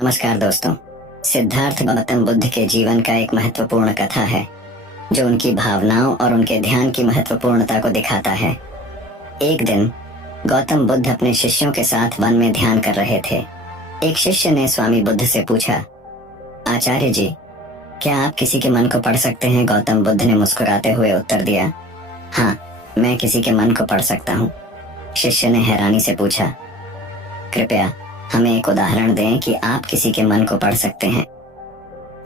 नमस्कार दोस्तों। सिद्धार्थ गौतम बुद्ध के जीवन का एक महत्वपूर्ण कथा है जो उनकी भावनाओं और उनके ध्यान की महत्वपूर्णता को दिखाता है। एक दिन गौतम बुद्ध अपने शिष्यों के साथ वन में ध्यान कर रहे थे। एक शिष्य ने स्वामी बुद्ध से पूछा, आचार्य जी, क्या आप किसी के मन को पढ़ सकते हैं? गौतम बुद्ध ने मुस्कुराते हुए उत्तर दिया, हाँ, मैं किसी के मन को पढ़ सकता हूँ। शिष्य ने हैरानी से पूछा, कृपया हमें एक उदाहरण दें कि आप किसी के मन को पढ़ सकते हैं।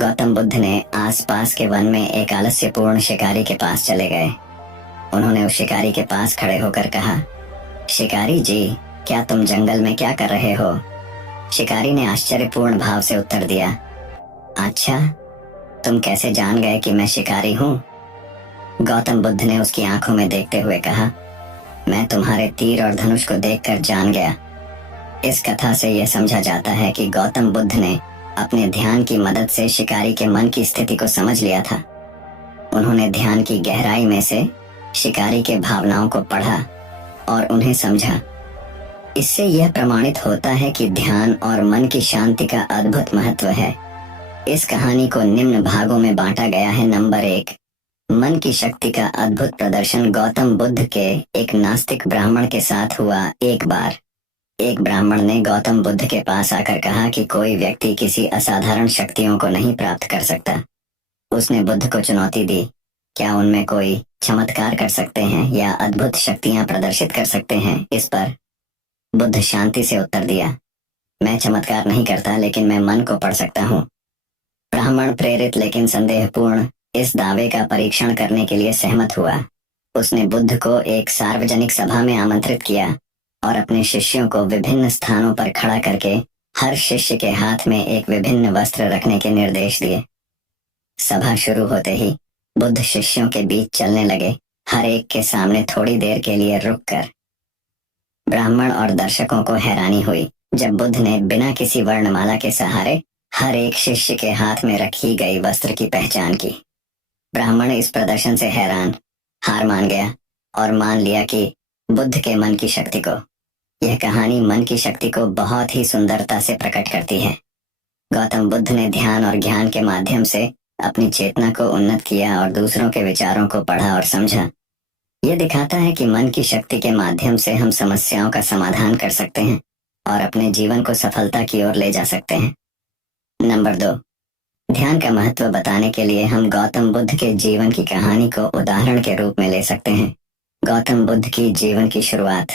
गौतम बुद्ध ने आसपास के वन में एक आलस्यपूर्ण शिकारी के पास चले गए। उन्होंने उस शिकारी के पास खड़े होकर कहा, शिकारी जी, क्या तुम जंगल में क्या कर रहे हो? शिकारी ने आश्चर्यपूर्ण भाव से उत्तर दिया, अच्छा, तुम कैसे जान गए कि मैं शिकारी हूँ? गौतम बुद्ध ने उसकी आंखों में देखते हुए कहा, मैं तुम्हारे तीर और धनुष को देखकर जान गया। इस कथा से यह समझा जाता है कि गौतम बुद्ध ने अपने ध्यान की मदद से शिकारी के मन की स्थिति को समझ लिया था। उन्होंने ध्यान की गहराई में से शिकारी के भावनाओं को पढ़ा और उन्हें समझा। इससे यह प्रमाणित होता है कि ध्यान और मन की शांति का अद्भुत महत्व है। इस कहानी को निम्न भागों में बांटा गया है। नंबर 1, मन की शक्ति का अद्भुत प्रदर्शन। गौतम बुद्ध के एक नास्तिक ब्राह्मण के साथ हुआ। एक बार एक ब्राह्मण ने गौतम बुद्ध के पास आकर कहा कि कोई व्यक्ति किसी असाधारण शक्तियों को नहीं प्राप्त कर सकता। उसने बुद्ध को चुनौती दी, क्या उनमें कोई चमत्कार कर सकते हैं या अद्भुत शक्तियां प्रदर्शित कर सकते हैं? इस पर बुद्ध शांति से उत्तर दिया, मैं चमत्कार नहीं करता, लेकिन मैं मन को पढ़ सकता हूँ। ब्राह्मण प्रेरित लेकिन संदेहपूर्ण इस दावे का परीक्षण करने के लिए सहमत हुआ। उसने बुद्ध को एक सार्वजनिक सभा में आमंत्रित किया और अपने शिष्यों को विभिन्न स्थानों पर खड़ा करके हर शिष्य के हाथ में एक विभिन्न वस्त्र रखने के निर्देश दिए। सभा शुरू होते ही बुद्ध शिष्यों के बीच चलने लगे, हर एक के सामने थोड़ी देर के लिए रुककर। ब्राह्मण और दर्शकों को हैरानी हुई जब बुद्ध ने बिना किसी वर्णमाला के सहारे हर एक शिष्य के हाथ में रखी गई वस्त्र की पहचान की। ब्राह्मण इस प्रदर्शन से हैरान, हार मान गया और मान लिया कि बुद्ध के मन की शक्ति को। यह कहानी मन की शक्ति को बहुत ही सुंदरता से प्रकट करती है। गौतम बुद्ध ने ध्यान और ज्ञान के माध्यम से अपनी चेतना को उन्नत किया और दूसरों के विचारों को पढ़ा और समझा। यह दिखाता है कि मन की शक्ति के माध्यम से हम समस्याओं का समाधान कर सकते हैं और अपने जीवन को सफलता की ओर ले जा सकते हैं। नंबर 2, ध्यान का महत्व बताने के लिए हम गौतम बुद्ध के जीवन की कहानी को उदाहरण के रूप में ले सकते हैं। गौतम बुद्ध की जीवन की शुरुआत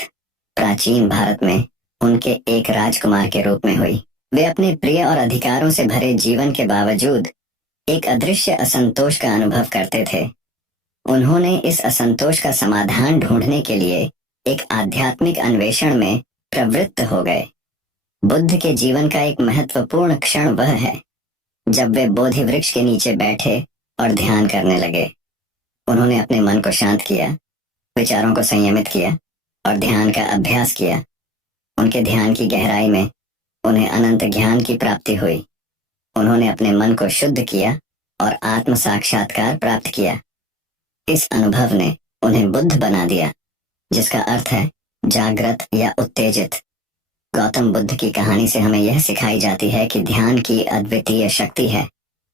प्राचीन भारत में उनके एक राजकुमार के रूप में हुई। वे अपने प्रिय और अधिकारों से भरे जीवन के बावजूद एक अदृश्य असंतोष का अनुभव करते थे। उन्होंने इस असंतोष का समाधान ढूंढने के लिए एक आध्यात्मिक अन्वेषण में प्रवृत्त हो गए। बुद्ध के जीवन का एक महत्वपूर्ण क्षण वह है जब वे बोधि वृक्ष के नीचे बैठे और ध्यान करने लगे। उन्होंने अपने मन को शांत किया, विचारों को संयमित किया और ध्यान का अभ्यास किया। उनके ध्यान की गहराई में उन्हें अनंत ज्ञान की प्राप्ति हुई। उन्होंने अपने मन को शुद्ध किया और आत्म साक्षात्कार प्राप्त किया। इस अनुभव ने उन्हें बुद्ध बना दिया, जिसका अर्थ है जागृत या उत्तेजित। गौतम बुद्ध की कहानी से हमें यह सिखाई जाती है कि ध्यान की अद्वितीय शक्ति है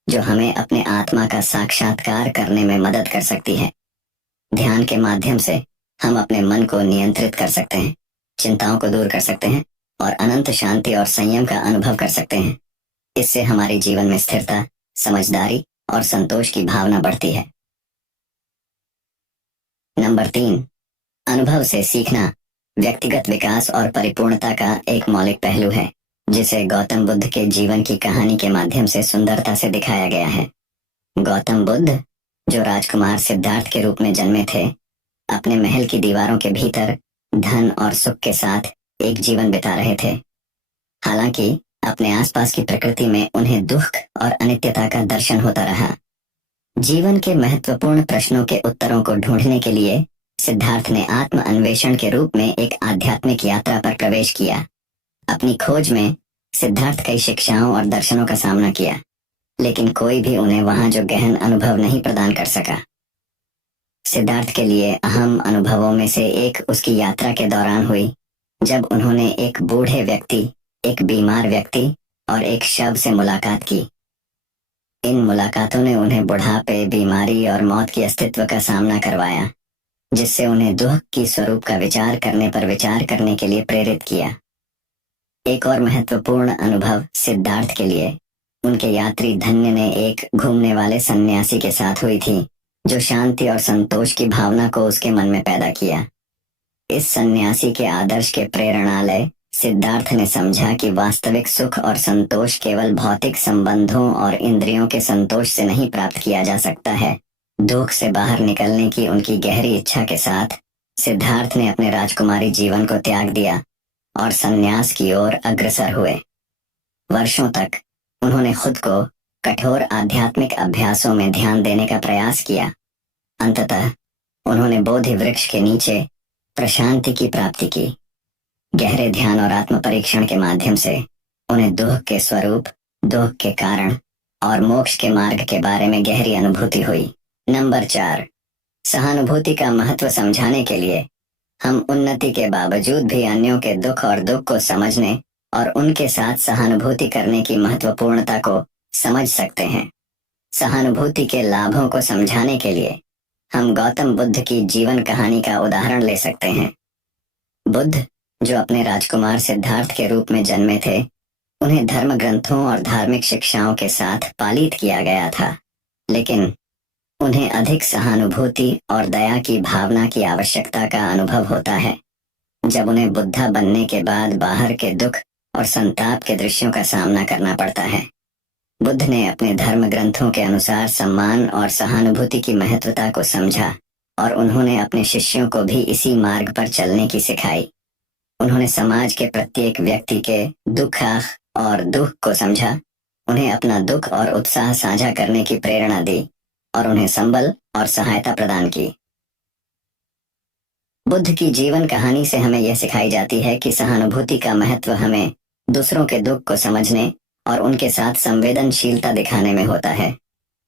जो हमें अपने आत्मा का साक्षात्कार करने में मदद कर सकती है। ध्यान के माध्यम से हम अपने मन को नियंत्रित कर सकते हैं, चिंताओं को दूर कर सकते हैं और अनंत शांति और संयम का अनुभव कर सकते हैं। इससे हमारे जीवन में स्थिरता, समझदारी और संतोष की भावना बढ़ती है। नंबर 3, अनुभव से सीखना व्यक्तिगत विकास और परिपूर्णता का एक मौलिक पहलू है, जिसे गौतम बुद्ध के जीवन की कहानी के माध्यम से सुंदरता से दिखाया गया है। गौतम बुद्ध, जो राजकुमार सिद्धार्थ के रूप में जन्मे थे, अपने महल की दीवारों के भीतर धन और सुख के साथ एक जीवन बिता रहे थे। हालांकि अपने आसपास की प्रकृति में उन्हें दुख और अनित्यता का दर्शन होता रहा। जीवन के महत्वपूर्ण प्रश्नों के उत्तरों को ढूंढने के लिए सिद्धार्थ ने आत्म अन्वेषण के रूप में एक आध्यात्मिक यात्रा पर प्रवेश किया। अपनी खोज में सिद्धार्थ कई शिक्षाओं और दर्शनों का सामना किया, लेकिन कोई भी उन्हें वहां जो गहन अनुभव नहीं प्रदान कर सका। सिद्धार्थ के लिए अहम अनुभवों में से एक उसकी यात्रा के दौरान हुई, जब उन्होंने एक बूढ़े व्यक्ति, एक बीमार व्यक्ति और एक शव से मुलाकात की। इन मुलाकातों ने उन्हें बुढ़ापे, बीमारी और मौत के अस्तित्व का सामना करवाया, जिससे उन्हें दुख की स्वरूप का विचार करने पर विचार करने के लिए प्रेरित किया। एक और महत्वपूर्ण अनुभव सिद्धार्थ के लिए उनके यात्री धन्य ने एक घूमने वाले सन्यासी के साथ हुई थी, जो शांति और संतोष की भावना को उसके मन में पैदा किया। इस सन्यासी के आदर्श के प्रेरणालय सिद्धार्थ ने समझा कि वास्तविक सुख और संतोष केवल भौतिक संबंधों और इंद्रियों के संतोष से नहीं प्राप्त किया जा सकता है। दुख से बाहर निकलने की उनकी गहरी इच्छा के साथ सिद्धार्थ ने अपने राजकुमारी जीवन को त्याग दिया और संन्यास की ओर अग्रसर हुए। वर्षों तक उन्होंने खुद को कठोर आध्यात्मिक अभ्यासों में ध्यान देने का प्रयास किया। अंततः उन्होंने बोधि वृक्ष के नीचे प्रशांति की प्राप्ति की। गहरे ध्यान और आत्म परीक्षण के माध्यम से उन्हें दुख के स्वरूप, दुख के कारण और मोक्ष के मार्ग के बारे में गहरी अनुभूति हुई। नंबर 4, सहानुभूति का महत्व समझाने के लिए हम उन्नति के बावजूद भी अन्यों के दुख और दुख को समझने और उनके साथ सहानुभूति करने की महत्वपूर्णता को समझ सकते हैं। सहानुभूति के लाभों को समझाने के लिए हम गौतम बुद्ध की जीवन कहानी का उदाहरण ले सकते हैं। बुद्ध, जो अपने राजकुमार सिद्धार्थ के रूप में जन्मे थे, उन्हें धर्म ग्रंथों और धार्मिक शिक्षाओं के साथ पालित किया गया था, लेकिन उन्हें अधिक सहानुभूति और दया की भावना की आवश्यकता का अनुभव होता है जब उन्हें बुद्धा बनने के बाद बाहर के दुख और संताप के दृश्यों का सामना करना पड़ता है। बुद्ध ने अपने धर्म ग्रंथों के अनुसार सम्मान और सहानुभूति की महत्वता को समझा और उन्होंने अपने शिष्यों को भी इसी मार्ग पर चलने की सिखाई। उन्होंने समाज के प्रत्येक व्यक्ति के दुख और दुख को समझा, उन्हें अपना दुख और उत्साह साझा करने की प्रेरणा दी और उन्हें संबल और सहायता प्रदान की। बुद्ध की जीवन कहानी से हमें यह सिखाई जाती है कि सहानुभूति का महत्व हमें दूसरों के दुख को समझने और उनके साथ संवेदनशीलता दिखाने में होता है।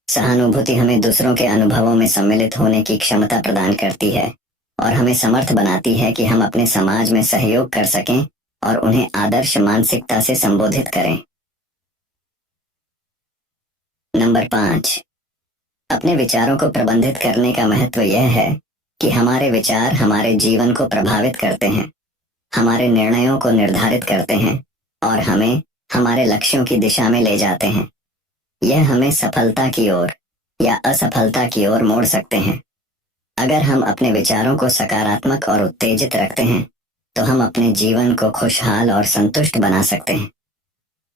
सहानुभूति हमें दूसरों के अनुभवों में सम्मिलित होने की क्षमता प्रदान करती है और हमें समर्थ बनाती है कि हम अपने समाज में सहयोग कर सकें और उन्हें आदर्श मानसिकता से संबोधित करें। नंबर 5, अपने विचारों को प्रबंधित करने का महत्व यह है कि हमारे विचार हमारे जीवन को प्रभावित करते हैं, हमारे निर्णयों को निर्धारित करते हैं और हमें हमारे लक्ष्यों की दिशा में ले जाते हैं। यह हमें सफलता की ओर या असफलता की ओर मोड़ सकते हैं। अगर हम अपने विचारों को सकारात्मक और उत्तेजित रखते हैं तो हम अपने जीवन को खुशहाल और संतुष्ट बना सकते हैं।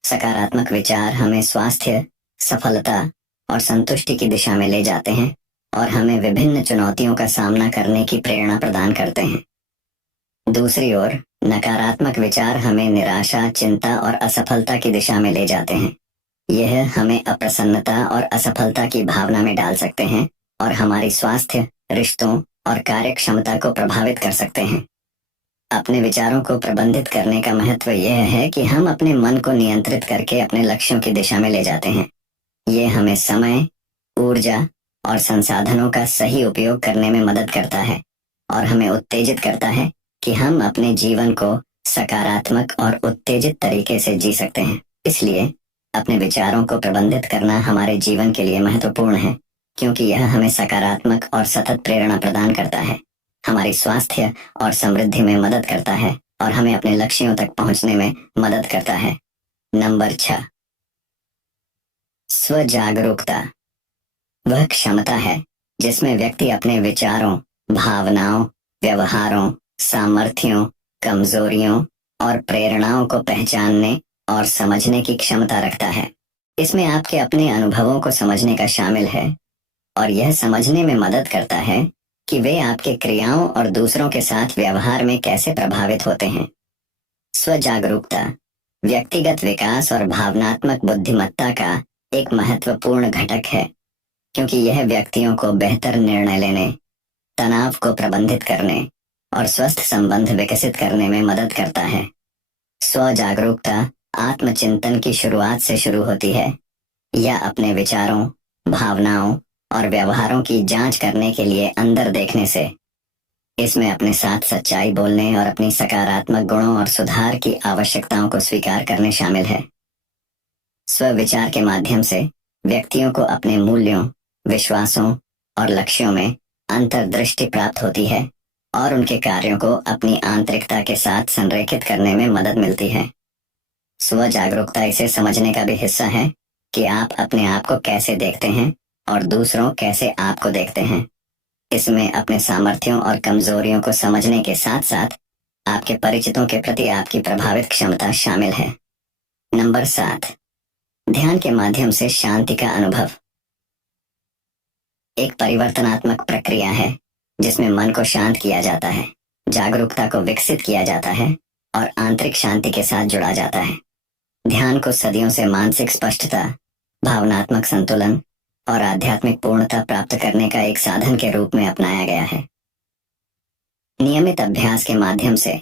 सकारात्मक विचार हमें स्वास्थ्य, सफलता और संतुष्टि की दिशा में ले जाते हैं और हमें विभिन्न चुनौतियों का सामना करने की प्रेरणा प्रदान करते हैं। दूसरी ओर नकारात्मक विचार हमें निराशा, चिंता और असफलता की दिशा में ले जाते हैं। यह हमें अप्रसन्नता और असफलता की भावना में डाल सकते हैं और हमारी स्वास्थ्य, रिश्तों और कार्य क्षमता को प्रभावित कर सकते हैं। अपने विचारों को प्रबंधित करने का महत्व यह है कि हम अपने मन को नियंत्रित करके अपने लक्ष्यों की दिशा में ले जाते हैं। यह हमें समय, ऊर्जा और संसाधनों का सही उपयोग करने में मदद करता है और हमें उत्तेजित करता है कि हम अपने जीवन को सकारात्मक और उत्तेजित तरीके से जी सकते हैं। इसलिए अपने विचारों को प्रबंधित करना हमारे जीवन के लिए महत्वपूर्ण है, क्योंकि यह हमें सकारात्मक और सतत प्रेरणा प्रदान करता है, हमारी स्वास्थ्य और समृद्धि में मदद करता है और हमें अपने लक्ष्यों तक पहुंचने में मदद करता है। नंबर 6, स्वजागरूकता वह क्षमता है जिसमें व्यक्ति अपने विचारों, भावनाओं, व्यवहारों, सामर्थ्यों, कमजोरियों और प्रेरणाओं को पहचानने और समझने की क्षमता रखता है। इसमें आपके अपने अनुभवों को समझने का शामिल है और यह समझने में मदद करता है कि वे आपके क्रियाओं और दूसरों के साथ व्यवहार में कैसे प्रभावित होते हैं। स्वजागरूकता व्यक्तिगत विकास और भावनात्मक बुद्धिमत्ता का एक महत्वपूर्ण घटक है, क्योंकि यह व्यक्तियों को बेहतर निर्णय लेने, तनाव को प्रबंधित करने और स्वस्थ संबंध विकसित करने में मदद करता है। स्वजागरूकता आत्मचिंतन की शुरुआत से शुरू होती है या अपने विचारों, भावनाओं और व्यवहारों की जांच करने के लिए अंदर देखने से। इसमें अपने साथ सच्चाई बोलने और अपनी सकारात्मक गुणों और सुधार की आवश्यकताओं को स्वीकार करने शामिल है। स्वविचार के माध्यम से व्यक्तियों को अपने मूल्यों, विश्वासों और लक्ष्यों में अंतर्दृष्टि प्राप्त होती है और उनके कार्यों को अपनी आंतरिकता के साथ संरेखित करने में मदद मिलती है। स्व जागरूकता इसे समझने का भी हिस्सा है कि आप अपने आप को कैसे देखते हैं और दूसरों कैसे आपको देखते हैं। इसमें अपने सामर्थ्यों और कमजोरियों को समझने के साथ साथ आपके परिचितों के प्रति आपकी प्रभावित क्षमता शामिल है। नंबर 7, ध्यान के माध्यम से शांति का अनुभव एक परिवर्तनात्मक प्रक्रिया है जिसमें मन को शांत किया जाता है, जागरूकता को विकसित किया जाता है और आंतरिक शांति के साथ जुड़ा जाता है। ध्यान को सदियों से मानसिक स्पष्टता, भावनात्मक संतुलन और आध्यात्मिक पूर्णता प्राप्त करने का एक साधन के रूप में अपनाया गया है। नियमित अभ्यास के माध्यम से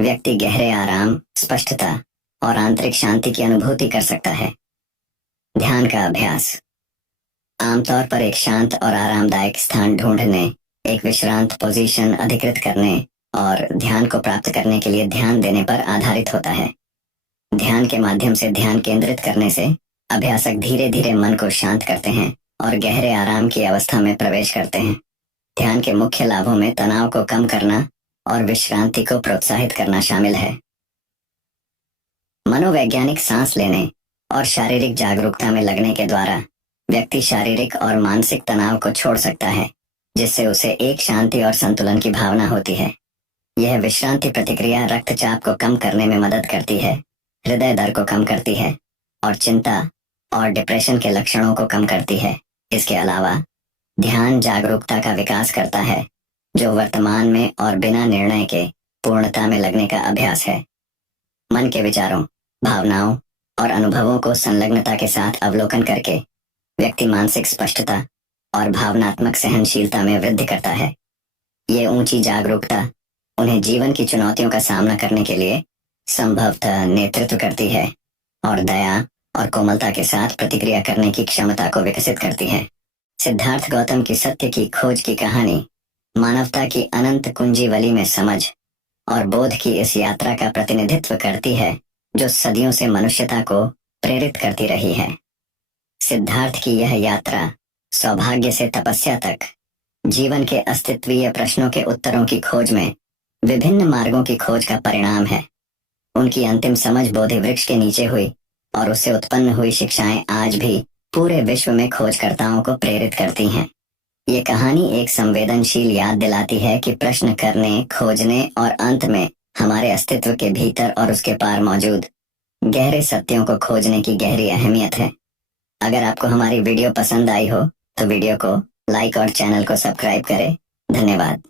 व्यक्ति गहरे आराम, स्पष्टता और आंतरिक शांति की अनुभूति कर सकता है। ध्यान का अभ्यास आमतौर पर एक शांत और आरामदायक स्थान ढूंढने, एक विश्रांत पोजीशन अधिकृत करने और ध्यान को प्राप्त करने के लिए ध्यान देने पर आधारित होता है। ध्यान के माध्यम से ध्यान केंद्रित करने से अभ्यासक धीरे धीरे मन को शांत करते हैं और गहरे आराम की अवस्था में प्रवेश करते हैं। ध्यान के मुख्य लाभों में तनाव को कम करना और विश्रांति को प्रोत्साहित करना शामिल है। मनोवैज्ञानिक सांस लेने और शारीरिक जागरूकता में लगने के द्वारा व्यक्ति शारीरिक और मानसिक तनाव को छोड़ सकता है, जिससे उसे एक शांति और संतुलन की भावना होती है। यह विश्रांति प्रतिक्रिया रक्तचाप को कम करने में मदद करती है, हृदय दर को कम करती है और चिंता और डिप्रेशन के लक्षणों को कम करती है। इसके अलावा ध्यान जागरूकता का विकास करता है, जो वर्तमान में और बिना निर्णय के पूर्णता में लगने का अभ्यास है। मन के विचारों, भावनाओं और अनुभवों को संलग्नता के साथ अवलोकन करके व्यक्ति मानसिक स्पष्टता और भावनात्मक सहनशीलता में वृद्धि करता है। ये ऊंची जागरूकता उन्हें जीवन की चुनौतियों का सामना करने के लिए संभवतः नेतृत्व करती है और दया और कोमलता के साथ प्रतिक्रिया करने की क्षमता को विकसित करती है। सिद्धार्थ गौतम की सत्य की खोज की कहानी मानवता की अनंत कुंजीवली में समझ और बोध की इस यात्रा का प्रतिनिधित्व करती है, जो सदियों से मनुष्यता को प्रेरित करती रही है। सिद्धार्थ की यह यात्रा सौभाग्य से तपस्या तक जीवन के अस्तित्वीय प्रश्नों के उत्तरों की खोज में विभिन्न मार्गों की खोज का परिणाम है। उनकी अंतिम समझ बोधि वृक्ष के नीचे हुई और उससे उत्पन्न हुई शिक्षाएं आज भी पूरे विश्व में खोजकर्ताओं को प्रेरित करती हैं। ये कहानी एक संवेदनशील याद दिलाती है कि प्रश्न करने, खोजने और अंत में हमारे अस्तित्व के भीतर और उसके पार मौजूद गहरे सत्यों को खोजने की गहरी अहमियत है। अगर आपको हमारी वीडियो पसंद आई हो तो वीडियो को लाइक और चैनल को सब्सक्राइब करें। धन्यवाद।